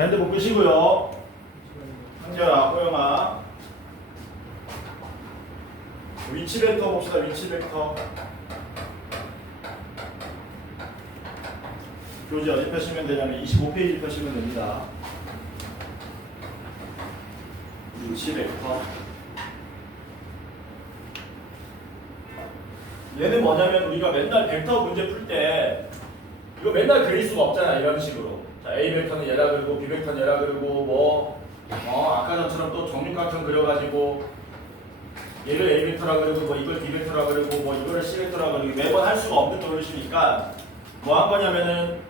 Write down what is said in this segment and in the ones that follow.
자, 핸드폰 끄시고요. 한결아, 호영아. 위치 벡터 봅시다. 위치 벡터. 교재 어디 펴시면 되냐면 25페이지 펴시면 됩니다. 위치 벡터. 얘는 뭐냐면 우리가 맨날 벡터 문제 풀 때 이거 맨날 그릴 수가 없잖아. 이런 식으로. 자, A 벡터는 얘라 그리고 B 벡터는 얘라 그리고 아까 전처럼 또 정육각형 그려가지고 얘를 A 벡터라 그리고 이걸 B 벡터라 그리고 이거를 C 벡터라 그리고 매번 할 수가 없는 노릇이니까 뭐 한 거냐면은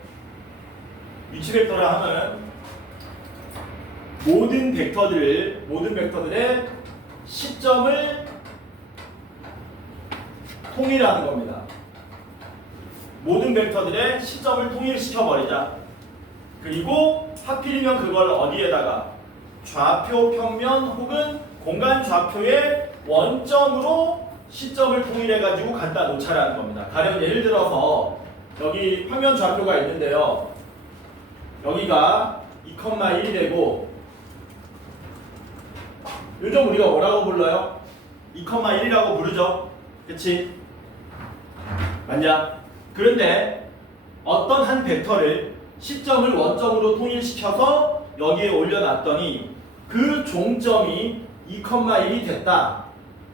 위치 벡터라 하면 모든 벡터들의 시점을 통일하는 겁니다. 모든 벡터들의 시점을 통일시켜 버리자. 그리고 하필이면 그걸 어디에다가 좌표 평면 혹은 공간 좌표의 원점으로 시점을 통일해 가지고 갖다 놓자라는 겁니다. 가령 예를 들어서 여기 평면 좌표가 있는데요. 여기가 2,1이 되고 요즘 우리가 뭐라고 불러요? 2,1이라고 부르죠. 그치? 맞냐? 그런데 어떤 한 벡터를 시점을 원점으로 통일시켜서 여기에 올려놨더니 그 종점이 2,1이 됐다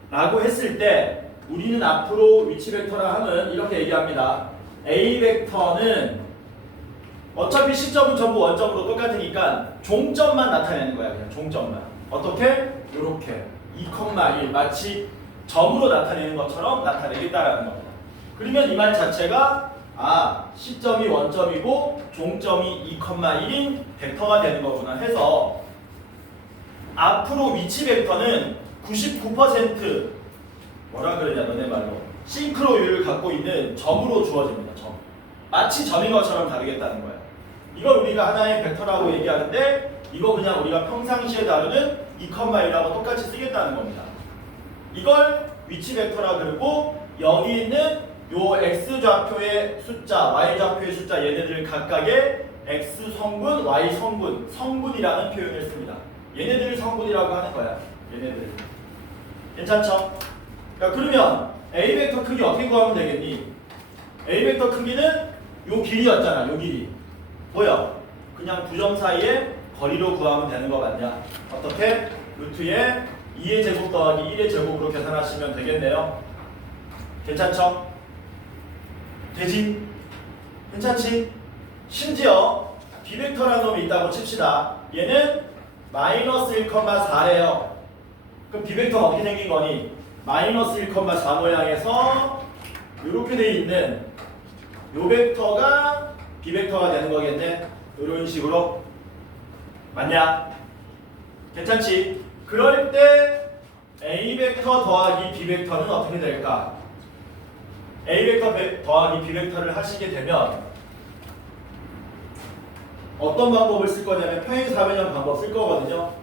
라고 했을 때 우리는 앞으로 위치 벡터라 하면 이렇게 얘기합니다. A 벡터는 어차피 시점은 전부 원점으로 똑같으니까 종점만 나타내는 거야. 그냥 종점만. 어떻게? 이렇게 2,1 마치 점으로 나타내는 것처럼 나타내겠다라는 겁니다. 그러면 이 말 자체가 시점이 원점이고 종점이 2,1인 벡터가 되는 거구나 해서 앞으로 위치 벡터는 99% 뭐라 그러냐 너네 말로 싱크로율을 갖고 있는 점으로 주어집니다. 점. 마치 점인 것처럼 다루겠다는 거야. 이걸 우리가 하나의 벡터라고 얘기하는데 이거 그냥 우리가 평상시에 다루는 2,1하고 똑같이 쓰겠다는 겁니다. 이걸 위치 벡터라 그러고 여기 있는 요 x 좌표의 숫자, y 좌표의 숫자 얘네들 각각의 x 성분, y 성분, 성분이라는 표현을 씁니다. 얘네들을 성분이라고 하는 거야. 얘네들. 괜찮죠? 그러면 a 벡터 크기 어떻게 구하면 되겠니? a 벡터 크기는 요 길이였잖아. 요 길이. 뭐야? 그냥 두 점 사이의 거리로 구하면 되는 거 맞냐? 어떻게? 루트에 2의 제곱 더하기 1의 제곱으로 계산하시면 되겠네요. 괜찮죠? 되지? 괜찮지? 심지어 비벡터라는 놈이 있다고 칩시다. 얘는 마이너스 1,4래요. 그럼 비벡터가 어떻게 생긴 거니? 마이너스 1,4 모양에서 이렇게 돼 있는 요 벡터가 비벡터가 되는 거겠네. 이런 식으로. 맞냐? 괜찮지? 그럴 때 A 벡터 더하기 B 벡터는 어떻게 될까? A 벡터 더하기 B 벡터를 하시게 되면 어떤 방법을 쓸 거냐면 평행사변형 방법 쓸 거거든요.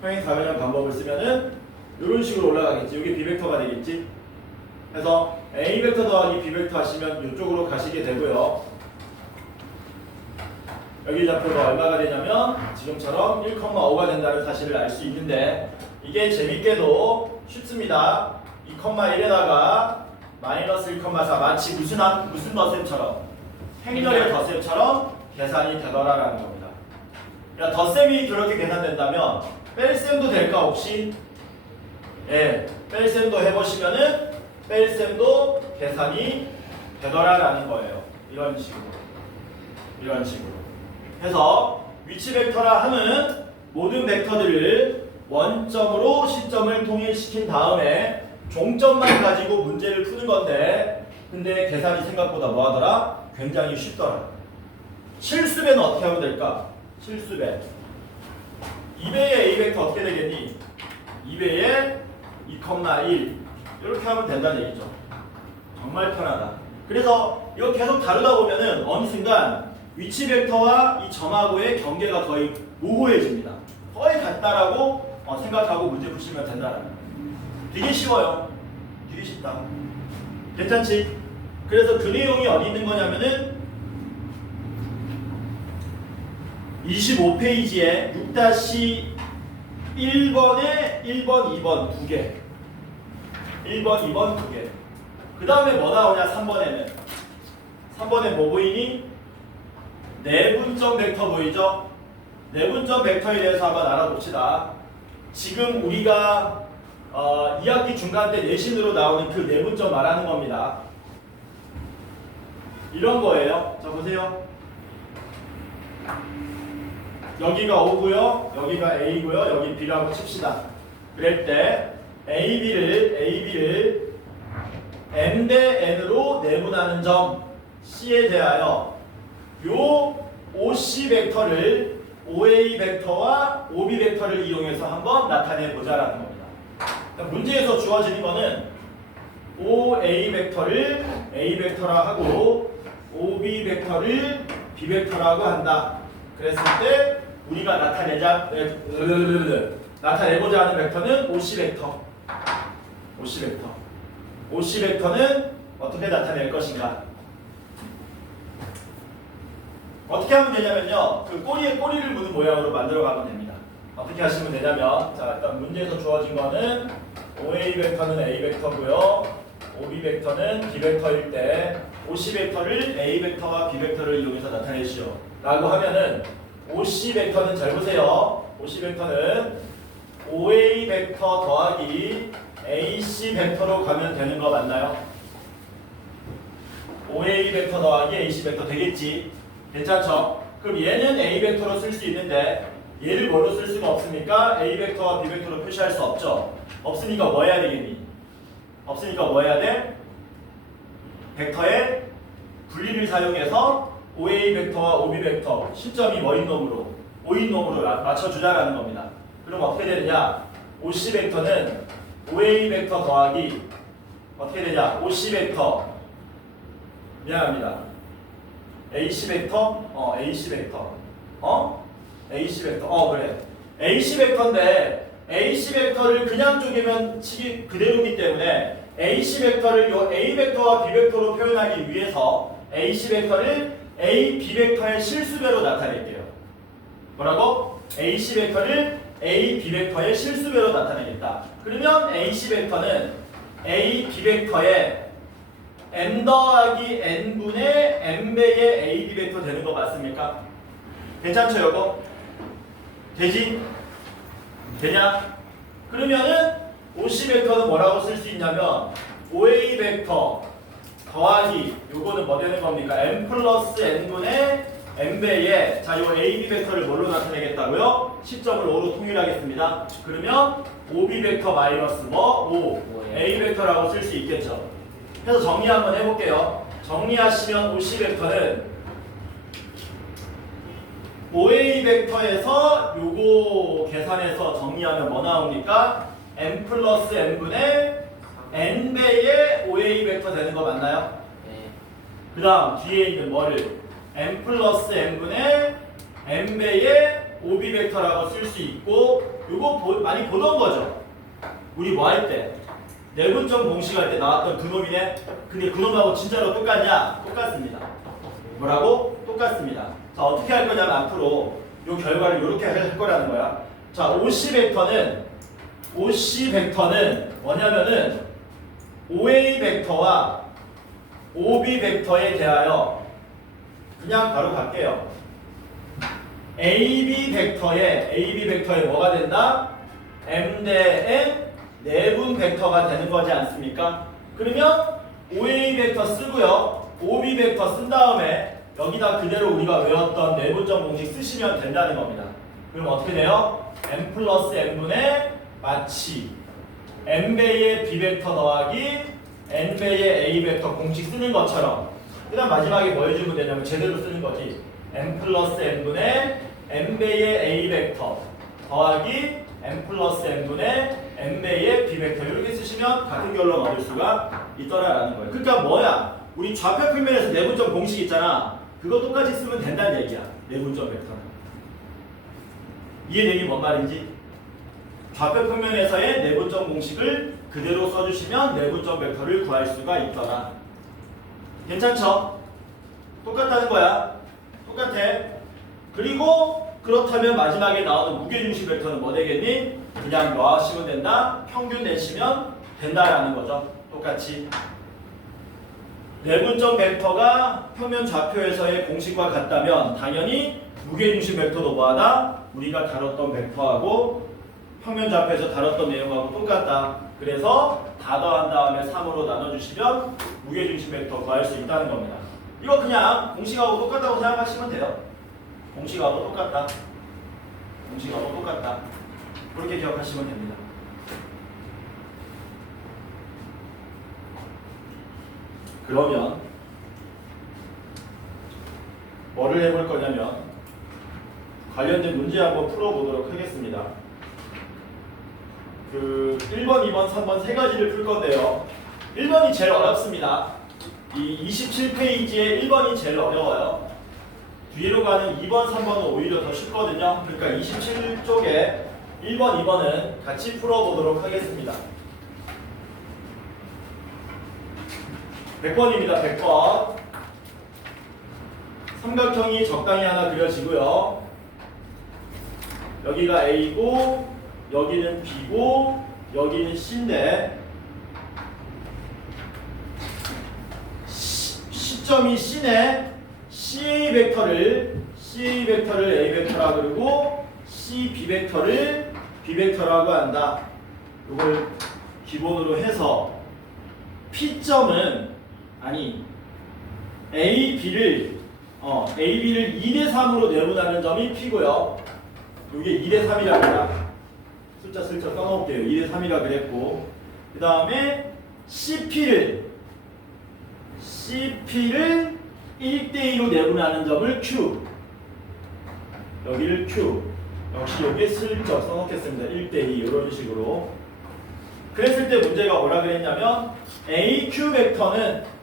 평행사변형 방법을 쓰면은 이런 식으로 올라가겠지. 여기 B 벡터가 되겠지. 그래서 A 벡터 더하기 B 벡터 하시면 이쪽으로 가시게 되고요. 여기 좌표가 얼마가 되냐면 지금처럼 1,5가 된다는 사실을 알 수 있는데 이게 재밌게도 쉽습니다. 2,1에다가 마이너스 1,4 마치 무슨 덧셈처럼 행렬의 덧셈처럼 계산이 되더라라는 겁니다. 야, 덧셈이 그렇게 계산된다면 뺄셈도 될까 혹시? 예, 뺄셈도 해보시면은 뺄셈도 계산이 되더라라는 거예요. 이런 식으로 해서 위치 벡터라 하면 모든 벡터들을 원점으로 시점을 통일시킨 다음에 종점만 가지고 문제를 푸는 건데 근데 계산이 생각보다 뭐하더라? 굉장히 쉽더라. 실수배는 어떻게 하면 될까? 실수배 2배의 A 벡터 어떻게 되겠니? 2배의 2,1 이렇게 하면 된다는 얘기죠. 정말 편하다. 그래서 이거 계속 다루다 보면은 어느 순간 위치 벡터와 이 점하고의 경계가 거의 모호해집니다. 거의 같다라고 생각하고 문제 푸시면 된다는 거예요. 되게 쉬워요. 되게 쉽다. 괜찮지? 그래서 그 내용이 어디 있는 거냐면은 25페이지에 6-1번에 1번, 2번 두 개. 1번, 2번 두 개. 그 다음에 뭐 나오냐, 3번에는. 3번에 뭐 보이니? 내분점 벡터 보이죠? 내분점 벡터에 대해서 한번 알아봅시다. 지금 우리가 2학기 중간 때 내신으로 나오는 그 내분점 말하는 겁니다. 이런 거예요. 자, 보세요. 여기가 O고요. 여기가 A고요. 여기 B라고 칩시다. 그럴 때 AB를 M 대 N으로 내분하는 점 C에 대하여 요 OC 벡터를 OA 벡터와 OB 벡터를 이용해서 한번 나타내 보자라는 겁니다. 문제에서 주어진 거는 OA 벡터를 A 벡터라 하고 OB 벡터를 B 벡터라고 한다. 그랬을 때 우리가 나타내고자 하는 벡터는 OC 벡터. OC 벡터. OC 벡터는 어떻게 나타낼 것인가? 어떻게 하면 되냐면요. 그 꼬리에 꼬리를 무는 모양으로 만들어 가면 됩니다. 어떻게 하시면 되냐면, 자, 일단 문제에서 주어진 거는 OA 벡터는 A 벡터고요. OB 벡터는 B 벡터일 때 OC 벡터를 A 벡터와 B 벡터를 이용해서 나타내시오. 라고 하면은 OC 벡터는 잘 보세요. OC 벡터는 OA 벡터 더하기 AC 벡터로 가면 되는 거 맞나요? OA 벡터 더하기 AC 벡터 되겠지. 괜찮죠? 그럼 얘는 A 벡터로 쓸 수 있는데 얘를 뭘로 쓸 수가 없으니까 A 벡터와 B 벡터로 표시할 수 없죠. 없으니까 뭐 해야 되겠니? 없으니까 뭐 해야 돼? 벡터의 분리를 사용해서 OA 벡터와 OB 벡터 시점이 뭐인 놈으로? O인 놈으로 맞춰주자라는 겁니다. 그럼 어떻게 되느냐? OC 벡터는 OA 벡터 더하기 어떻게 되냐? OC 벡터 미안합니다. AC 벡터? AC 벡터. AC 벡터. 그래. AC 벡터인데 AC 벡터를 그냥 쪼개면 치기 그대로이기 때문에 AC 벡터를 요 A 벡터와 B 벡터로 표현하기 위해서 AC 벡터를 A, B 벡터의 실수배로 나타낼게요. 뭐라고? AC 벡터를 A, B 벡터의 실수배로 나타내겠다. 그러면 AC 벡터는 A, B 벡터의 M 더하기 N분의 N배의 AB 벡터 되는 거 맞습니까? 괜찮죠, 여보? 되지? 되냐? 그러면은 OC 벡터는 뭐라고 쓸 수 있냐면 OA 벡터 더하기 요거는 뭐 되는 겁니까? M 플러스 N분의 N배의 자, 요 AB 벡터를 뭘로 나타내겠다고요? 시점을 5로 통일하겠습니다. 그러면 OB 벡터 마이너스 뭐? 5 A 벡터라고 쓸 수 있겠죠. 그래서 정리 한번 해볼게요. 정리하시면 OC 벡터는 OA 벡터에서 요거 계산해서 정리하면 뭐 나옵니까? M 플러스 N분의 N배의 OA 벡터 되는 거 맞나요? 네. 그 다음 뒤에 있는 뭐를 M 플러스 N분의 N배의 OB 벡터라고 쓸 수 있고 요거 많이 보던 거죠? 우리 뭐 할 때? 내분점 공식할 때 나왔던 그 놈이네? 근데 그 놈하고 진짜로 똑같냐? 똑같습니다. 뭐라고? 똑같습니다. 자, 어떻게 할 거냐면 앞으로 요 결과를 이렇게 할 거라는 거야. 자, OC 벡터는 뭐냐면은 OA 벡터와 OB 벡터에 대하여 그냥 바로 갈게요. AB 벡터에 뭐가 된다? M 대 N 내분 벡터가 되는 거지 않습니까? 그러면 OA 벡터 쓰고요. OB 벡터 쓴 다음에 여기다 그대로 우리가 외웠던 내분점 공식 쓰시면 된다는 겁니다. 그럼 어떻게 돼요? M 플러스 N분의 마치 N배의 B 벡터 더하기 N배의 A 벡터 공식 쓰는 것처럼 그 다음 마지막에 뭐 해주면 되냐면 제대로 쓰는 거지. M 플러스 N분의 N배의 A 벡터 더하기 M 플러스 N분의 N배의 B 벡터 이렇게 쓰시면 같은 결론 얻을 수가 있더라라는 거예요. 그러니까 뭐야? 우리 좌표 평면에서 내분점 공식 있잖아. 그거 똑같이 쓰면 된다는 얘기야. 내분점 벡터는. 이해되니 뭔 말인지? 좌표 평면에서의 내분점 공식을 그대로 써주시면 내분점 벡터를 구할 수가 있더라. 괜찮죠? 똑같다는 거야. 똑같아. 그리고 그렇다면 마지막에 나오는 무게중심 벡터는 뭐 되겠니? 그냥 넣으시면 된다. 평균 내시면 된다라는 거죠. 똑같이. 내분점 벡터가 평면 좌표에서의 공식과 같다면 당연히 무게중심 벡터도 뭐하다? 우리가 다뤘던 벡터하고 평면 좌표에서 다뤘던 내용하고 똑같다. 그래서 다 더한 다음에 3으로 나눠주시면 무게중심 벡터 구할 수 있다는 겁니다. 이거 그냥 공식하고 똑같다고 생각하시면 돼요. 공식하고 똑같다. 공식하고 똑같다. 그렇게 기억하시면 됩니다. 그러면 뭐를 해볼 거냐면 관련된 문제 한번 풀어보도록 하겠습니다. 그 1번, 2번, 3번 세 가지를 풀 건데요. 1번이 제일 어렵습니다. 이 27페이지에 1번이 제일 어려워요. 뒤로 가는 2번, 3번은 오히려 더 쉽거든요. 그러니까 27쪽에 1번, 2번은 같이 풀어보도록 하겠습니다. 100번입니다. 100번. 삼각형이 적당히 하나 그려지고요. 여기가 A고 여기는 B고 여기는 C인데 시점이 C네. C 벡터를 A 벡터라 그러고 C B 벡터를 B 벡터라고 한다. 이걸 기본으로 해서 P점은 아니 A, B를 2대 3으로 내분하는 점이 P고요. 이게 2대 3이랍니다. 숫자 슬쩍 써놓을게요. 2대 3이라 그랬고 그 다음에 CP를 1대 2로 내분하는 점을 Q, 여기를 Q, 역시 여기에 슬쩍 써놓겠습니다. 1대 2 이런 식으로. 그랬을 때 문제가 뭐라 그랬냐면 AQ 벡터는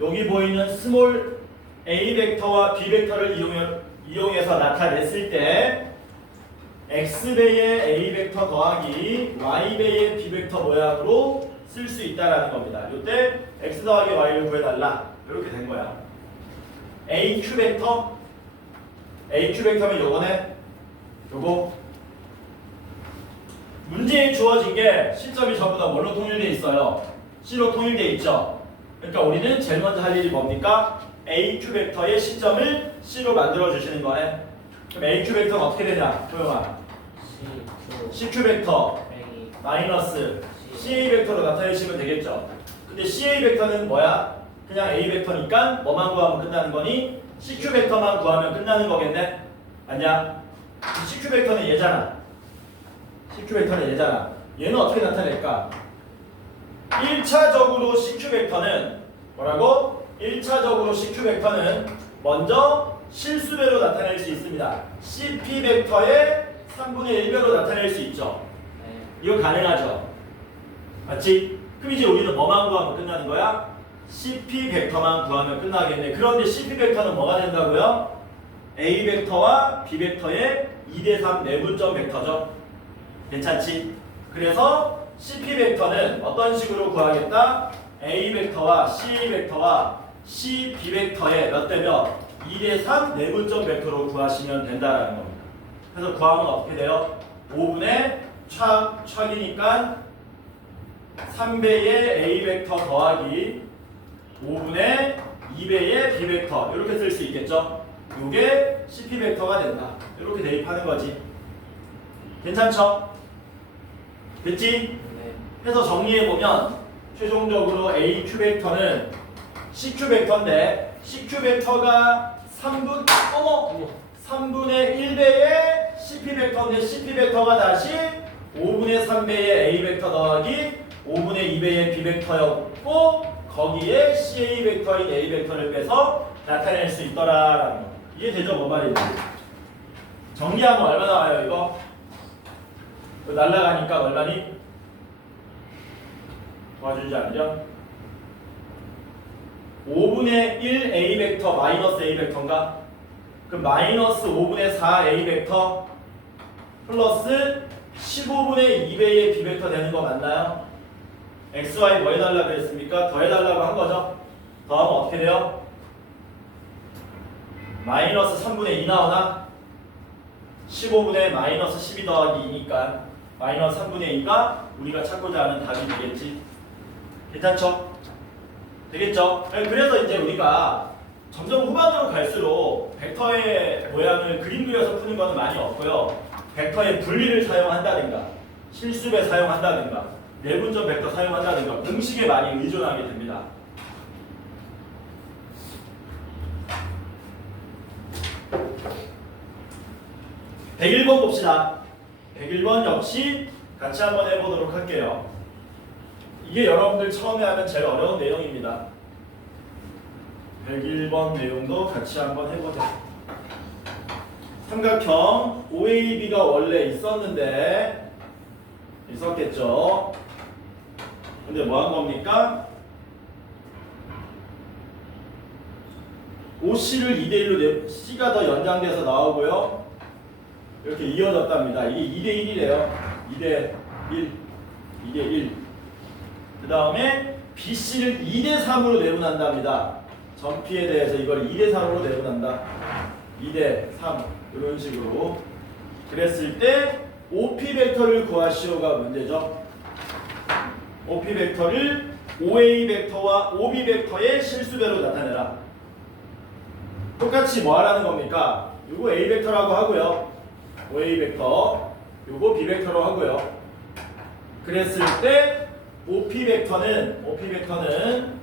여기 보이는 스몰 A 벡터와 B 벡터를 이용해서 나타냈을 때 X배의 A 벡터 더하기 Y배의 B 벡터 모양으로 쓸 수 있다라는 겁니다. 이때 X 더하기 Y를 구해달라. 이렇게 된 거야. AQ 벡터면 요거네. 요거. 문제에 주어진 게 시점이 전부 다 뭘로 통일되어 있어요? C로 통일되어 있죠. 그러니까 우리는 제일 먼저 할 일이 뭡니까? AQ 벡터의 시점을 C로 만들어 주시는 거네. 그럼 AQ 벡터는 어떻게 되냐? 조용아. CQ 벡터 마이너스 CA 벡터로 나타내시면 되겠죠. 근데 CA 벡터는 뭐야? 그냥 A 벡터니까 뭐만 구하면 끝나는 거니? CQ 벡터만 구하면 끝나는 거겠네? 아니야? CQ 벡터는 얘잖아. 얘는 어떻게 나타낼까? 1차적으로 CQ 벡터는 뭐라고? 1차적으로 CQ 벡터는 먼저 실수배로 나타낼 수 있습니다. CP 벡터의 3분의 1배로 나타낼 수 있죠. 이거 가능하죠. 맞지? 그럼 이제 우리는 뭐만 구하면 끝나는 거야? CP 벡터만 구하면 끝나겠네. 그런데 CP 벡터는 뭐가 된다고요? A 벡터와 B 벡터의 2대 3 내분점 벡터죠. 괜찮지? 그래서 CP 벡터는 어떤 식으로 구하겠다? A 벡터와 C 벡터와 C, B 벡터의 몇 대 몇? 2대 3 내분점 벡터로 구하시면 된다라는 겁니다. 그래서 구하면 어떻게 돼요? 5분의 촥이니까 3배의 A 벡터 더하기 5분의 2배의 B 벡터 이렇게 쓸 수 있겠죠? 이게 CP 벡터가 된다. 이렇게 대입하는 거지. 괜찮죠? 됐지? 해서 정리해보면 최종적으로 AQ 벡터는 CQ 벡터인데 CQ 벡터가 3분의 1배의 CP 벡터인데 CP 벡터가 다시 5분의 3배의 A 벡터 더하기 5분의 2배의 B 벡터였고 거기에 CA 벡터인 A 벡터를 빼서 나타낼 수 있더라라는 거. 이게 되죠? 뭔 말인지. 정리하면 얼마나 와요 이거? 날라가니까 얼마니? 도와주지 않죠? 5분의 1 A 벡터 마이너스 A 벡터인가? 그럼 마이너스 5분의 4 A 벡터 플러스 15분의 2배의 B 벡터 되는 거 맞나요? XY 뭐 해달라고 했습니까? 더 해달라고 한 거죠? 더하면 어떻게 돼요? 마이너스 3분의 2 나오나? 15분의 마이너스 12 더하기 2니까 마이너스 3분의 2가 우리가 찾고자 하는 답이 되겠지. 괜찮죠? 되겠죠? 그래서 이제 우리가 점점 후반으로 갈수록 벡터의 모양을 그림 그려서 푸는 거는 많이 없고요. 벡터의 분리를 사용한다든가 실수배 사용한다든가 내분점 벡터 사용한다든가 공식에 많이 의존하게 됩니다. (101번) 봅시다. 101번 역시 같이 한번 해보도록 할게요. 이게 여러분들 처음에 하면 제일 어려운 내용입니다. 101번 내용도 같이 한번 해보자. 삼각형 OAB가 원래 있었겠죠. 근데 뭐 한 겁니까? OC를 2대1로 C가 더 연장돼서 나오고요. 이렇게 이어졌답니다. 이게 2대1이래요. 2대1, 2대1. 그 다음에 BC를 2대3으로 내분한답니다. 전피에 대해서 이걸 2대3으로 내분한다. 2대3 이런 식으로. 그랬을 때 OP 벡터를 구하시오가 문제죠. OP 벡터를 OA 벡터와 OB 벡터의 실수배로 나타내라. 똑같이 뭐 하라는 겁니까? 요거 A 벡터라고 하고요. OA 벡터, 요거 B 벡터로 하고요. 그랬을 때 OP 벡터는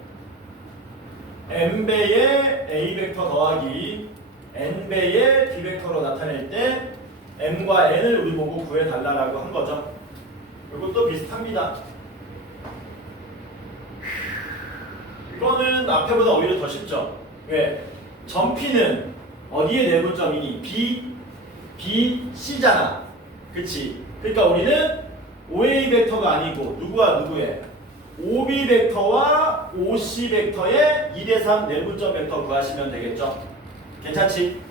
M배의 A 벡터 더하기 N배의 B 벡터로 나타낼 때 M과 N을 우리 보고 구해달라고 한 거죠. 이것도 비슷합니다. 이거는 앞에보다 오히려 더 쉽죠. 왜? 전피는 어디에 내분점이니? B, C잖아. 그치? 그러니까 우리는 OA 벡터가 아니고 누구와 누구의? OB 벡터와 OC 벡터의 2대3 내분점 벡터 구하시면 되겠죠. 괜찮지?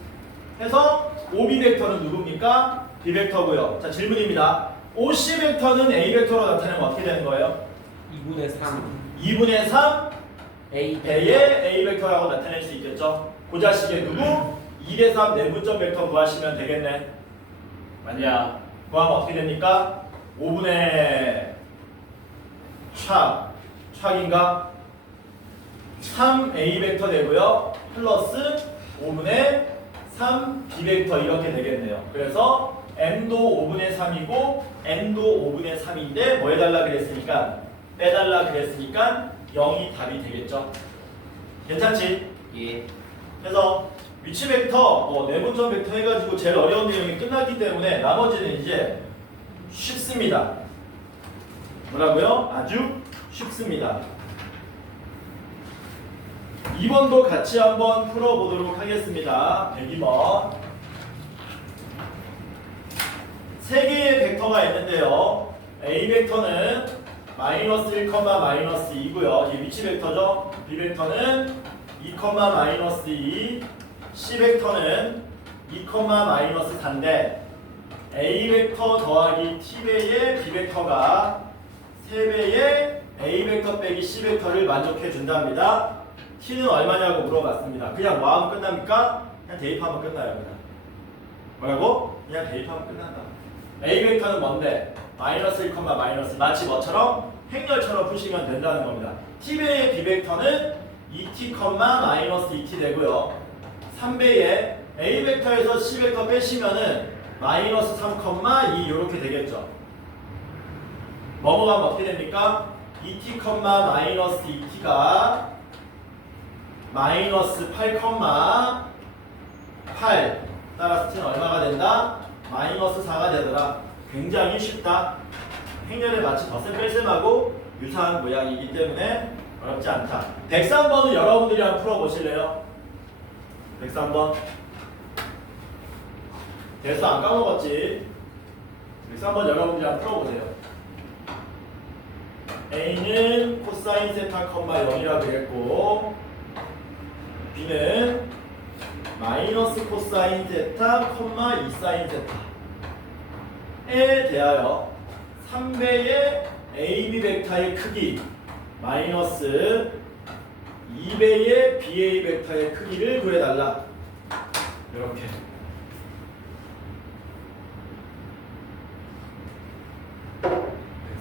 해서 OB 벡터는 누굽니까? B 벡터고요. 자, 질문입니다. OC 벡터는 A 벡터로 나타내면 어떻게 되는 거예요? 2분의 3 2분의 3 A A의 A 벡터라고 나타낼 수 있겠죠. 그 자식의 누구? 2대3 내분점 벡터 구하시면 되겠네. 맞냐? 구하면 어떻게 됩니까? 5분의 촥인가? 3A 벡터 되고요. 플러스 5분의 3B 벡터 이렇게 되겠네요. 그래서 M도 5분의 3이고 N도 5분의 3인데 뭐 해달라 그랬으니까? 빼달라 그랬으니까 0이 답이 되겠죠. 괜찮지? 예. 그래서 위치 벡터, 내분점 벡터 해가지고 제일 어려운 내용이 끝났기 때문에 나머지는 이제 쉽습니다. 뭐라고요? 아주 쉽습니다. 2번도 같이 한번 풀어보도록 하겠습니다. 102번. 세 개의 벡터가 있는데요. A 벡터는 마이너스 1, 마이너스 2고요. 이게 위치 벡터죠. B 벡터는 2, 마이너스 2, C 벡터는 2, 마이너스 4인데 A 벡터 더하기 T배의 B 벡터가 3배의 A 벡터 빼기 C 벡터를 만족해 준답니다. T는 얼마냐고 물어봤습니다. 그냥 뭐 하면 끝납니까? 그냥 대입하면 끝나요. 그냥. 뭐라고? 그냥 대입하면 끝난다. A 벡터는 뭔데? 마이너스 1, 마이너스 마치 뭐처럼? 행렬처럼 푸시면 된다는 겁니다. T배의 B 벡터는 2t, 마이너스 2t 되고요. 3배의 A 벡터에서 C 벡터 빼시면은 마이너스 3, 2 이렇게 되겠죠. 넘어가면 어떻게 됩니까? 2t, 마이너스 2t가 마이너스 8, 8 따라서 t는 얼마가 된다? 마이너스 4가 되더라. 굉장히 쉽다. 행렬에 마치 덧셈 뺄셈하고 유사한 모양이기 때문에 어렵지 않다. 103번은 여러분들이 한번 풀어보실래요? 103번. 대수 안 까먹었지? 103번 여러분들이 한번 풀어보세요. A는 코사인 세타, 0이라고 되겠고 B는 마이너스 코사인 세타, 2 사인 세타에 대하여 3배의 AB 벡터의 크기 마이너스 2배의 BA 벡터의 크기를 구해달라. 이렇게.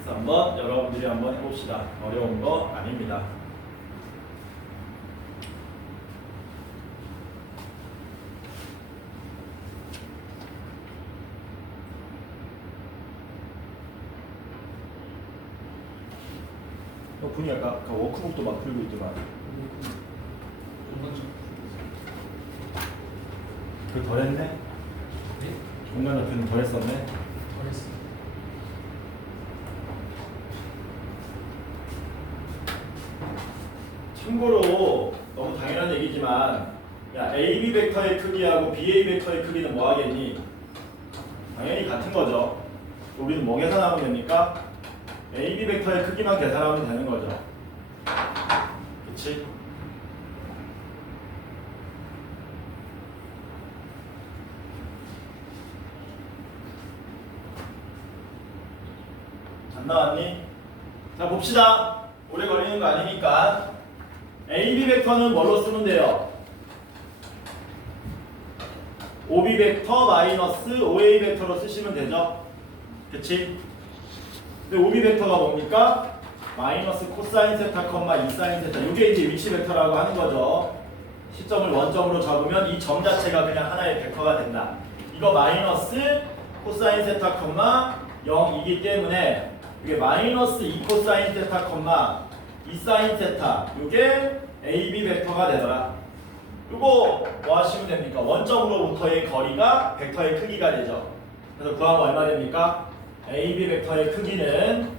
103번 여러분들이 한번 해봅시다. 어려운 거 아닙니다. 분이 아까 워크북도 막 풀고 있더만. 그 덜 했네? 네? 공간 좌표는 덜 했었네? 잘했어. 참고로 너무 당연한 얘기지만 야 AB 벡터의 크기하고 BA 벡터의 크기는 뭐 하겠니? 당연히 같은 거죠. 우리는 뭐 계산하면 됩니까? AB 벡터의 크기만 계산하면 되는 거죠. 그치? 안 나왔니? 자 봅시다. 오래 걸리는 거 아니니까 AB 벡터는 뭘로 쓰면 돼요? OB 벡터 마이너스 OA 벡터로 쓰시면 되죠? 그치? 근데 OB 벡터가 뭡니까? 마이너스 코사인 세타 컴마 2 사인 세타 이게 이제 위치 벡터라고 하는 거죠. 시점을 원점으로 잡으면 이 점 자체가 그냥 하나의 벡터가 된다. 이거 마이너스 코사인 세타 컴마 0이기 때문에 이게 마이너스 2 코사인 세타 컴마 2 사인 세타 이게 AB 벡터가 되더라. 이거 뭐 하시면 됩니까? 원점으로부터의 거리가 벡터의 크기가 되죠. 그래서 구하면 얼마 됩니까? AB 벡터의 크기는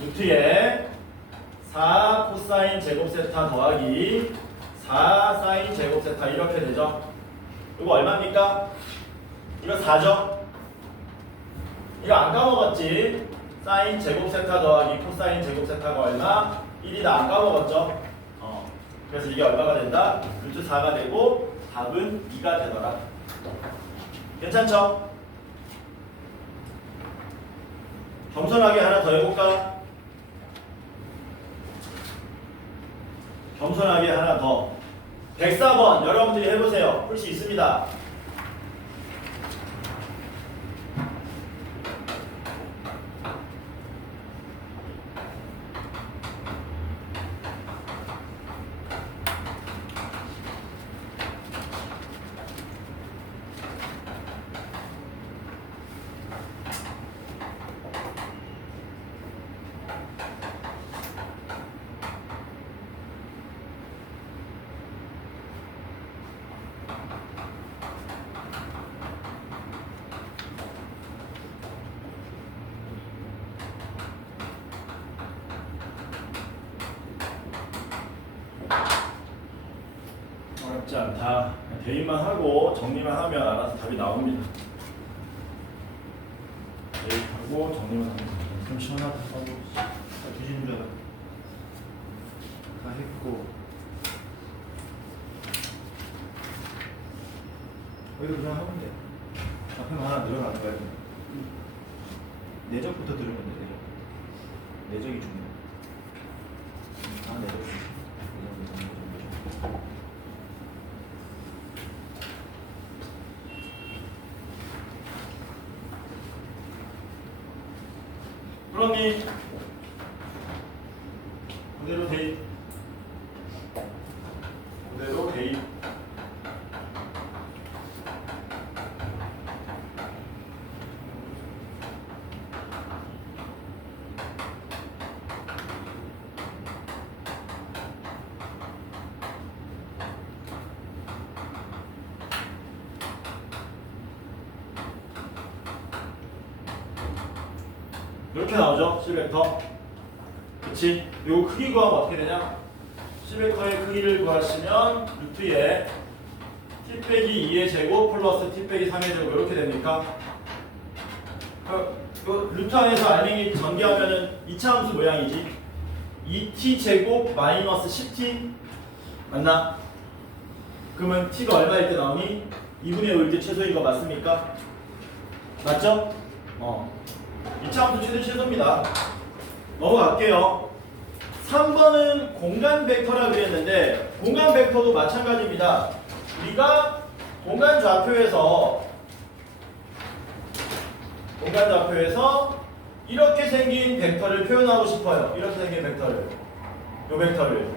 루트에 4 코사인 제곱 세타 더하기 4 사인 제곱 세타 이렇게 되죠. 이거 얼마입니까? 이거 4죠? 이거 안 까먹었지? 사인 제곱 세타 더하기 코사인 제곱 세타가 얼마? 1이다. 안 까먹었죠? 그래서 이게 얼마가 된다? 루트 4가 되고 답은 2가 되더라. 괜찮죠? 겸손하게 하나 더 해볼까? 겸손하게 하나 더. 104번 여러분들이 해보세요. 풀 수 있습니다. 어렵지 않다. 대입만 하고 정리만 하면 알아서 답이 나옵니다. 대입하고 정리만 하면 좀 시원하다. 뒤지는 줄 알아. 다 했고 여기도 그냥 하면 돼. 앞에만 하나 늘어나는 거야. 내적부터 들으면 돼. 내적이 중요해. 다 내적. 그러니 그대로 대입. 그대로 대입. 이렇게 나오죠? C벡터. 그치? 요거 크기 구하면 어떻게 되냐? C벡터의 크기를 구하시면 루트에 t 빼기 2의 제곱 플러스 t 빼기 3의 제곱 이렇게 됩니까? 루트 안에서 알맹이 전개하면은 2차 함수 모양이지. 2t 제곱 마이너스 10t 맞나? 그러면 t가 얼마일 때 나오니? 2분의 5일 때 최소인 거 맞습니까? 맞죠? 2차 함수 최소입니다. 넘어갈게요. 3번은 공간 벡터라 그랬는데 공간 벡터도 마찬가지입니다. 우리가 공간 좌표에서 이렇게 생긴 벡터를 표현하고 싶어요. 이렇게 생긴 벡터를. 요 벡터를.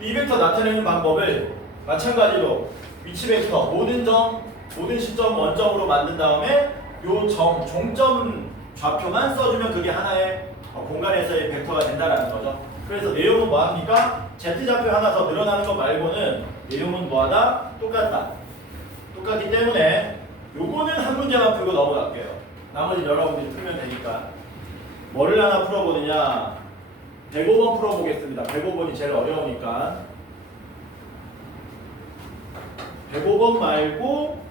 이 벡터 나타내는 방법을 마찬가지로 위치 벡터 모든 시점 원점으로 만든 다음에 요 종점 좌표만 써주면 그게 하나의 공간에서의 벡터가 된다라는 거죠. 그래서 내용은 뭐합니까? Z좌표 하나 더 늘어나는 것 말고는 내용은 뭐하다? 똑같기 때문에 요거는 한 문제만 풀고 넘어갈게요. 나머지 여러분들이 풀면 되니까. 뭐를 하나 풀어보느냐? 105번 풀어보겠습니다. 105번이 제일 어려우니까. 105번 말고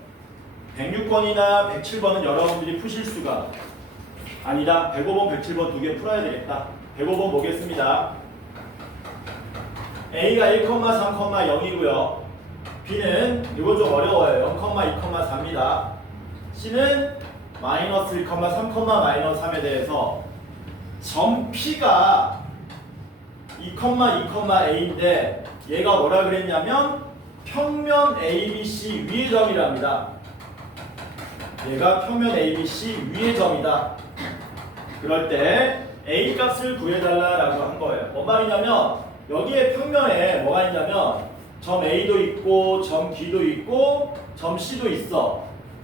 106번이나 107번은 여러분들이 푸실 수가 아니다. 105번, 107번 두 개 풀어야 되겠다. 105번 보겠습니다. A가 1,3,0이고요. B는 이거 좀 어려워요. 0,2,4입니다. C는 마이너스 1, 3, 마이너스 3에 대해서 점 P가 2,2,A인데 얘가 뭐라 그랬냐면 평면 ABC 위의 점이랍니다. 얘가 평면 ABC 위의 점이다. 그럴 때 A 값을 구해달라라고 한 거예요. 뭔 말이냐면 여기에 평면에 뭐가 있냐면 점 A도 있고 점 B도 있고 점 C도 있어.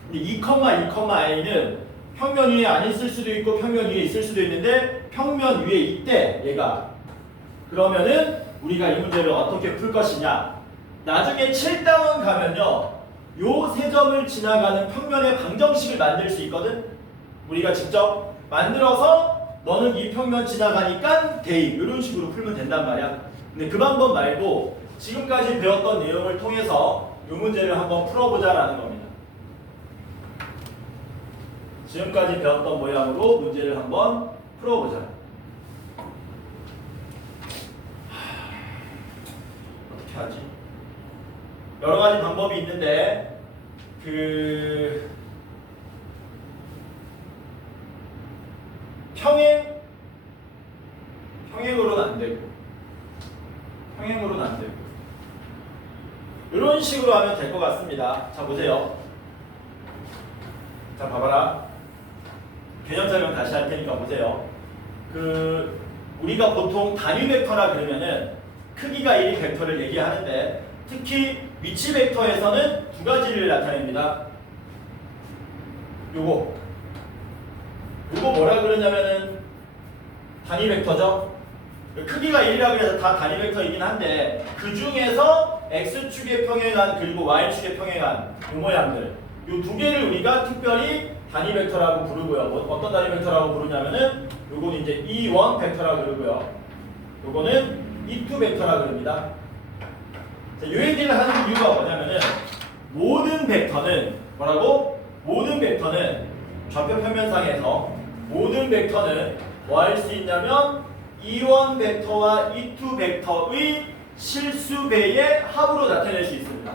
근데 2,2,A는 평면 위에 안 있을 수도 있고 평면 위에 있을 수도 있는데 평면 위에 있대 얘가. 그러면은 우리가 이 문제를 어떻게 풀 것이냐. 나중에 7단원 가면요. 요 세 점을 지나가는 평면의 방정식을 만들 수 있거든. 우리가 직접 만들어서 너는 이 평면 지나가니까 대입 이런 식으로 풀면 된단 말이야. 근데 그 방법 말고 지금까지 배웠던 내용을 통해서 이 문제를 한번 풀어보자라는 겁니다. 지금까지 배웠던 모양으로 문제를 한번 풀어보자. 어떻게 하지? 여러 가지 방법이 있는데 평행으로는 안 되고 이런 식으로 하면 될 것 같습니다. 자 보세요. 자 봐봐라. 개념 설명 다시 할 테니까 보세요. 우리가 보통 단위 벡터라 그러면은 크기가 1인 벡터를 얘기하는데 특히 위치 벡터에서는 두 가지를 나타냅니다. 요거 뭐라 그러냐면은 단위 벡터죠. 크기가 1이라 그래서 다 단위 벡터이긴 한데 그 중에서 x축의 평행한 그리고 y축의 평행한 요 모양들 요 두 개를 우리가 특별히 단위 벡터라고 부르고요. 어떤 단위 벡터라고 부르냐면은 요거는 이제 E1 벡터라고 그러고요. 요거는 E2 벡터라고 그럽니다. 자, 요 얘기를 하는 이유가 뭐냐면은 모든 벡터는 뭐라고? 모든 벡터는 좌표 평면상에서 모든 벡터는 뭐 할 수 있냐면 E1 벡터와 E2 벡터의 실수배의 합으로 나타낼 수 있습니다.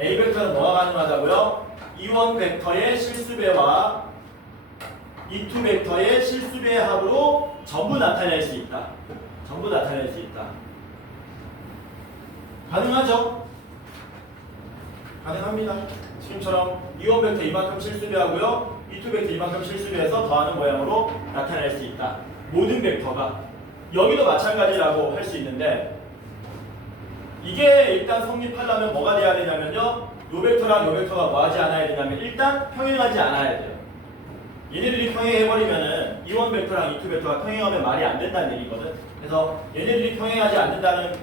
A 벡터는 뭐가 가능하다고요? E1 벡터의 실수배와 E2 벡터의 실수배의 합으로 전부 나타낼 수 있다. 가능하죠? 가능합니다. 지금처럼 E1 벡터 이만큼 실수배하고요. E2 벡터 이만큼 실수배해서 더하는 모양으로 나타낼 수 있다. 모든 벡터가. 여기도 마찬가지라고 할 수 있는데 이게 일단 성립하려면 뭐가 돼야 되냐면요. 요 벡터랑 요 벡터가 뭐 하지 않아야 되냐면 일단 평행하지 않아야 돼요. 얘네들이 평행해버리면은 E1 벡터랑 E2 벡터가 평행하면 말이 안 된다는 얘기거든. 그래서 얘네들이 평행하지 않는다는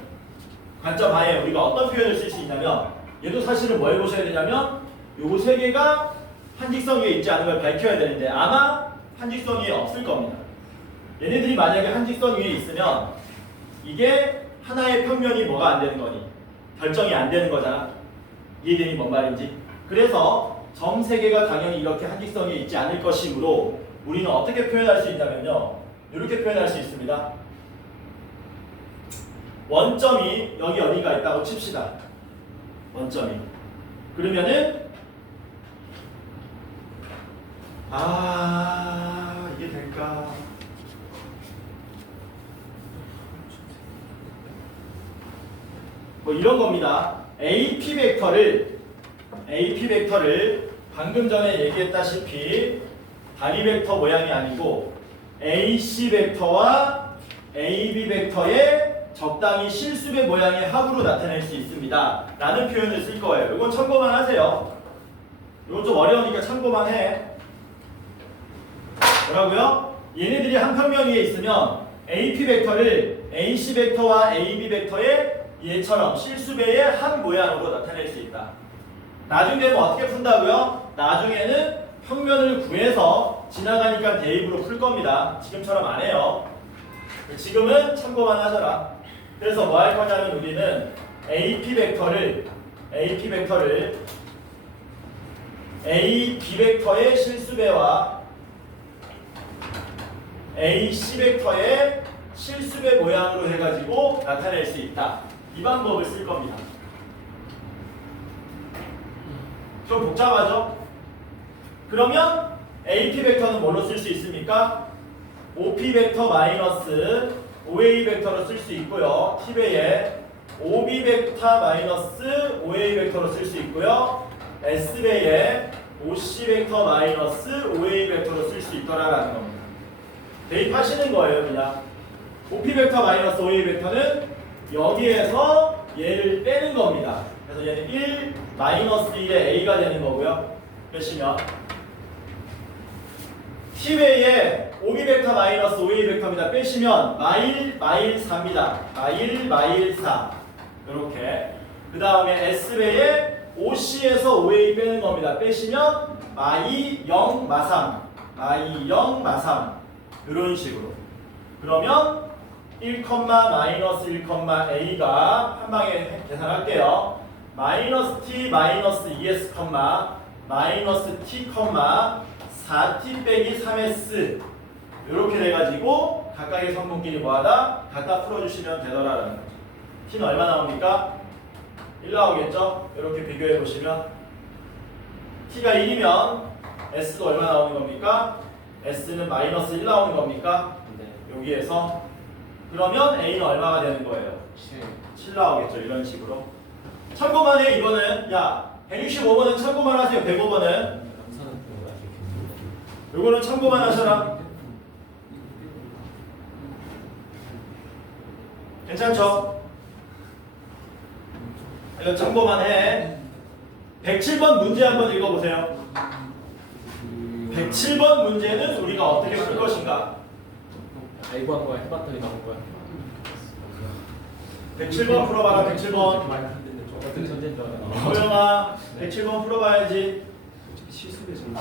관점 하에 우리가 어떤 표현을 쓸 수 있냐면 얘도 사실은 뭐 해보셔야 되냐면 요거 세 개가 한직선 위에 있지 않은 걸 밝혀야 되는데 아마 한직선 위에 없을 겁니다. 얘네들이 만약에 한직선 위에 있으면 이게 하나의 평면이 뭐가 안 되는 거니? 결정이 안 되는 거잖아. 이해되니 뭔 말인지? 그래서 점 세 개가 당연히 이렇게 한직선 위에 있지 않을 것이므로 우리는 어떻게 표현할 수 있냐면요. 이렇게 표현할 수 있습니다. 원점이 여기 어디가 있다고 칩시다. 원점이. 그러면은 이게 될까? 뭐 이런 겁니다. AP 벡터를 AP 벡터를 방금 전에 얘기했다시피 단위 벡터 모양이 아니고 AC 벡터와 AB 벡터의 적당히 실수배 모양의 합으로 나타낼 수 있습니다. 라는 표현을 쓸 거예요. 이건 참고만 하세요. 이건 좀 어려우니까 참고만 해. 뭐라고요? 얘네들이 한 평면 위에 있으면 AP 벡터를 AC 벡터와 AB 벡터의 얘처럼 실수배의 한 모양으로 나타낼 수 있다. 나중에 되면 어떻게 푼다고요? 나중에는 평면을 구해서 지나가니까 대입으로 풀 겁니다. 지금처럼 안 해요. 지금은 참고만 하셔라. 그래서 뭐 할 거냐면 우리는 AP 벡터를 AB 벡터의 실수배와 AC 벡터의 실수배 모양으로 해가지고 나타낼 수 있다. 이 방법을 쓸 겁니다. 좀 복잡하죠? 그러면 AP 벡터는 뭘로 쓸 수 있습니까? OP 벡터 마이너스 OA 벡터로 쓸 수 있고요. T배에 OB 벡터 마이너스 OA 벡터로 쓸 수 있고요. S배에 OC 벡터 마이너스 OA 벡터로 쓸 수 있더라라는 겁니다. 대입하시는 거예요, 그냥. OP 벡터 마이너스 OA 벡터는 여기에서 얘를 빼는 겁니다. 그래서 얘는 1 마이너스 1의 A가 되는 거고요. 빼시면 T배에 OB 벡터 마이너스 OA 벡터입니다. 빼시면 마일 4입니다. 마일 4 이렇게. 그 다음에 S배에 OC에서 OA 빼는 겁니다. 빼시면 마이 0 마3 이런 식으로. 그러면 1, 마이너스 1, A가 한 방에 계산할게요. 마이너스 T 마이너스 2S, 마이너스 T, 4T 빼기 3S 이렇게 돼가지고 각각의 성분끼리 뭐하다? 갖다 풀어주시면 되더라라는 거죠. T는 얼마 나옵니까? 1 나오겠죠? 이렇게 비교해 보시면 T가 1이면 S도 얼마 나오는 겁니까? S는 마이너스 1 나오는 겁니까? 네. 여기에서 그러면 A는 얼마가 되는 거예요? 7 나오겠죠. 이런 식으로 참고만 해. 이거는 야 165번은 참고만 하세요. 105번은 요거는 참고만 하셔라. 괜찮죠? 이거 참고만 해. 107번 문제 한번 읽어보세요. 107번 문제는 우리가 어떻게 풀 것인가? 알고 한 거야? 해봤더니 나온 거야? 107번 풀어봐라. 107번. 많이 힘든데 저 어떻게 전제인 줄 알아? 호영아 107번 풀어봐야지. 실수배 전제.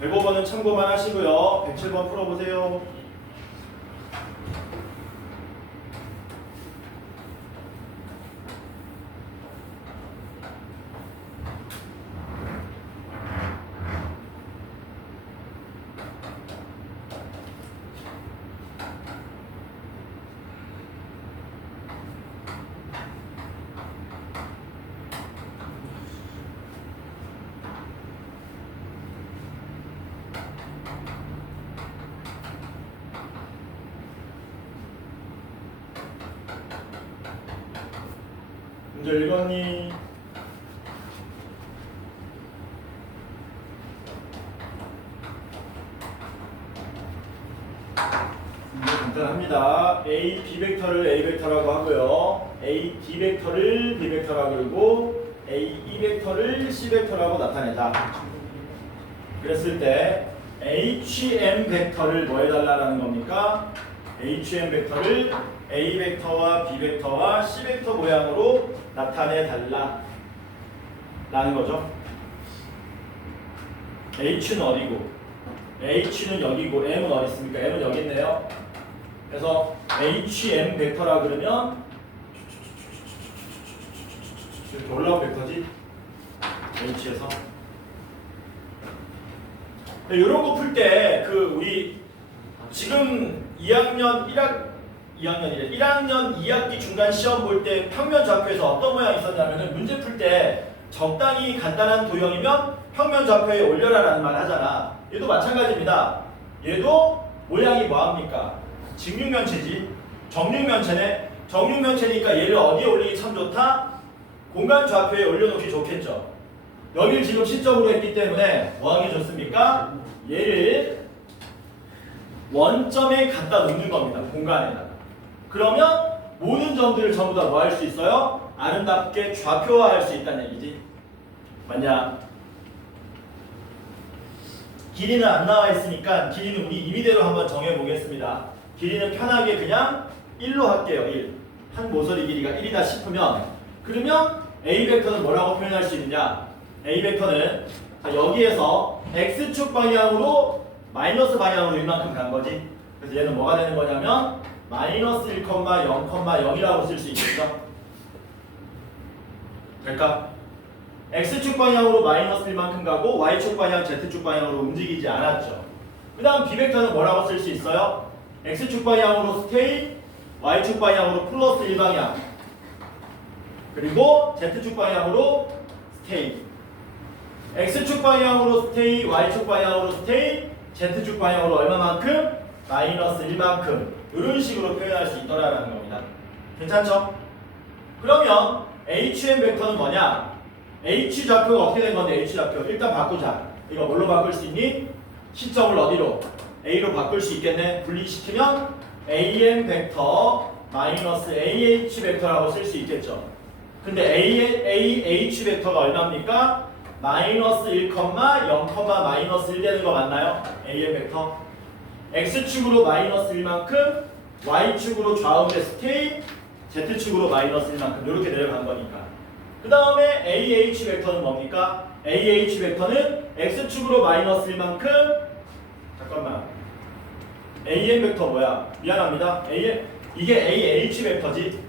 105번은 참고만 하시고요. 107번 풀어보세요. 문제 읽었니? 문제 간단합니다. A, B 벡터를 A 벡터라고 하고요. A, D 벡터를 B 벡터라고 그러고 A, E 벡터를 C 벡터라고 나타내자. 그랬을 때 HM 벡터를 뭐 해달라는 겁니까? HM 벡터를 A 벡터와 B 벡터와 C 벡터 모양으로 나타내 달라 라는 거죠. H는 어디고 H는 여기고 M은 어디 있습니까? M은 여기 있네요. 그래서 HM 벡터라 그러면 이렇게 올라온 벡터지. H에서 이런 거 풀 때 그 우리 지금 1학년 2학기 중간 시험 볼 때 평면 좌표에서 어떤 모양이 있었냐면은 문제 풀 때 적당히 간단한 도형이면 평면 좌표에 올려라라는 말 하잖아. 얘도 마찬가지입니다. 얘도 모양이 뭐합니까? 직육면체지. 정육면체네. 정육면체니까 얘를 어디에 올리기 참 좋다? 공간 좌표에 올려놓기 좋겠죠. 여기를 지금 시점으로 했기 때문에 뭐 하기 좋습니까? 얘를 원점에 갖다 놓는 겁니다. 공간에다가. 그러면 모든 점들을 전부 다 뭐 할 수 있어요? 아름답게 좌표화할 수 있다는 얘기지. 맞냐? 길이는 안 나와 있으니까 길이는 우리 임의대로 한번 정해 보겠습니다. 길이는 편하게 그냥 1로 할게요. 1. 한 모서리 길이가 1이다 싶으면 그러면 A 벡터는 뭐라고 표현할 수 있느냐? A 벡터는 여기에서 X축 방향으로 마이너스 방향으로 이만큼 간 거지. 그래서 얘는 뭐가 되는 거냐면 마이너스 1, 0, 0이라고 쓸 수 있겠죠? 될까? X축 방향으로 마이너스 1만큼 가고 Y축 방향, Z축 방향으로 움직이지 않았죠. 그 다음 B벡터는 뭐라고 쓸 수 있어요? X축 방향으로 스테이, Y축 방향으로 플러스 1방향 그리고 Z축 방향으로 스테이. X축 방향으로 스테이, Y축 방향으로 스테이, Z축 방향으로 얼마만큼? 마이너스 1만큼 이런 식으로 표현할 수 있더라라는 겁니다. 괜찮죠? 그러면 HM 벡터는 뭐냐? H 좌표가 어떻게 된 건데 H 좌표 일단 바꾸자. 이거 뭘로 바꿀 수 있니? 시점을 어디로? A로 바꿀 수 있겠네. 분리시키면 AM 벡터 마이너스 AH 벡터라고 쓸 수 있겠죠. 근데 AH 벡터가 얼마입니까? 마이너스 1, 0, 마이너스 1 되는 거 맞나요? AM 벡터 X축으로 마이너스 1만큼 Y축으로 좌우대 스테이 Z축으로 마이너스 1만큼 이렇게 내려간 거니까. 그 다음에 AH 벡터는 뭡니까? AH 벡터는 X축으로 마이너스 1만큼 잠깐만 AM 벡터 뭐야? 미안합니다. 이게 AH 벡터지.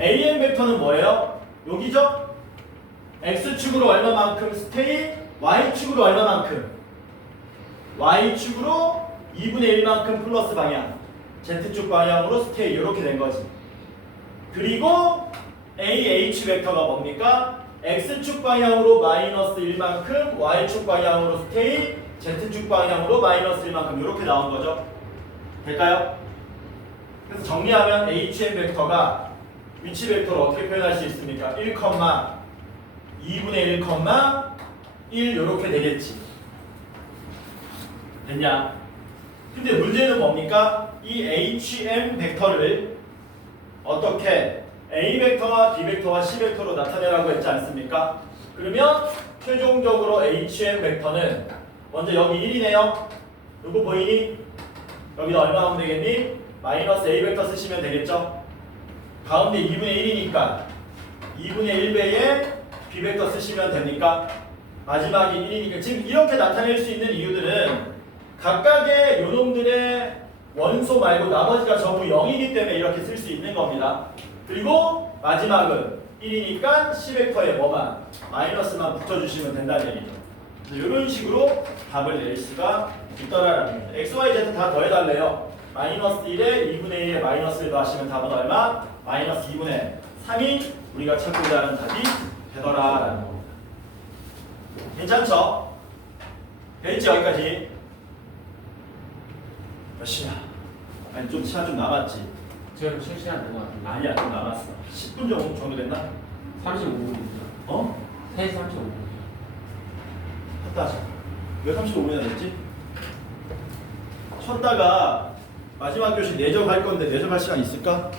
AM 벡터는 뭐예요? 여기죠? X축으로 얼마만큼 스테이, Y축으로 얼마만큼? Y축으로 2분의 1만큼 플러스 방향, Z축 방향으로 스테이 이렇게 된 거지. 그리고 AH 벡터가 뭡니까? X축 방향으로 마이너스 1만큼, Y축 방향으로 스테이, Z축 방향으로 마이너스 1만큼 이렇게 나온 거죠. 될까요? 그래서 정리하면 HM 벡터가 위치 벡터를 어떻게 표현할 수 있습니까? 1, 2분의 1, 1 이렇게 되겠지. 됐냐? 근데 문제는 뭡니까? 이 HM 벡터를 어떻게 A 벡터와 B 벡터와 C 벡터로 나타내라고 했지 않습니까? 그러면 최종적으로 HM 벡터는 먼저 여기 1이네요. 이거 보이니? 여기다 얼마 하면 되겠니? 마이너스 A 벡터 쓰시면 되겠죠? 가운데 2분의 1이니까 2분의 1배에 B 벡터 쓰시면 됩니까? 마지막이 1이니까 지금 이렇게 나타낼 수 있는 이유들은 각각의 요놈들의 원소 말고 나머지가 전부 0이기 때문에 이렇게 쓸 수 있는 겁니다. 그리고 마지막은 1이니까 C벡터에 뭐만? 마이너스만 붙여주시면 된다는 얘기죠. 이런 식으로 답을 낼 수가 있더라라는 거죠. X, Y, Z 다 더해달래요. 마이너스 1에 2분의 1에 마이너스를 더하시면 답은 얼마? 마이너스 2분의 3이 우리가 찾고자 하는 답이 되더라라는 겁니다. 괜찮죠? 됐지 여기까지? 몇 시야? 아니 좀 시간 좀 남았지? 지금 실시간 된것 같은데. 아니야 좀 남았어. 10분 정도 됐나? 35분입니다. 어? 3시 35분. 쳤다 하자. 왜 35분이나 됐지? 쳤다가 마지막 교시 내적할 건데 내적할 시간 있을까?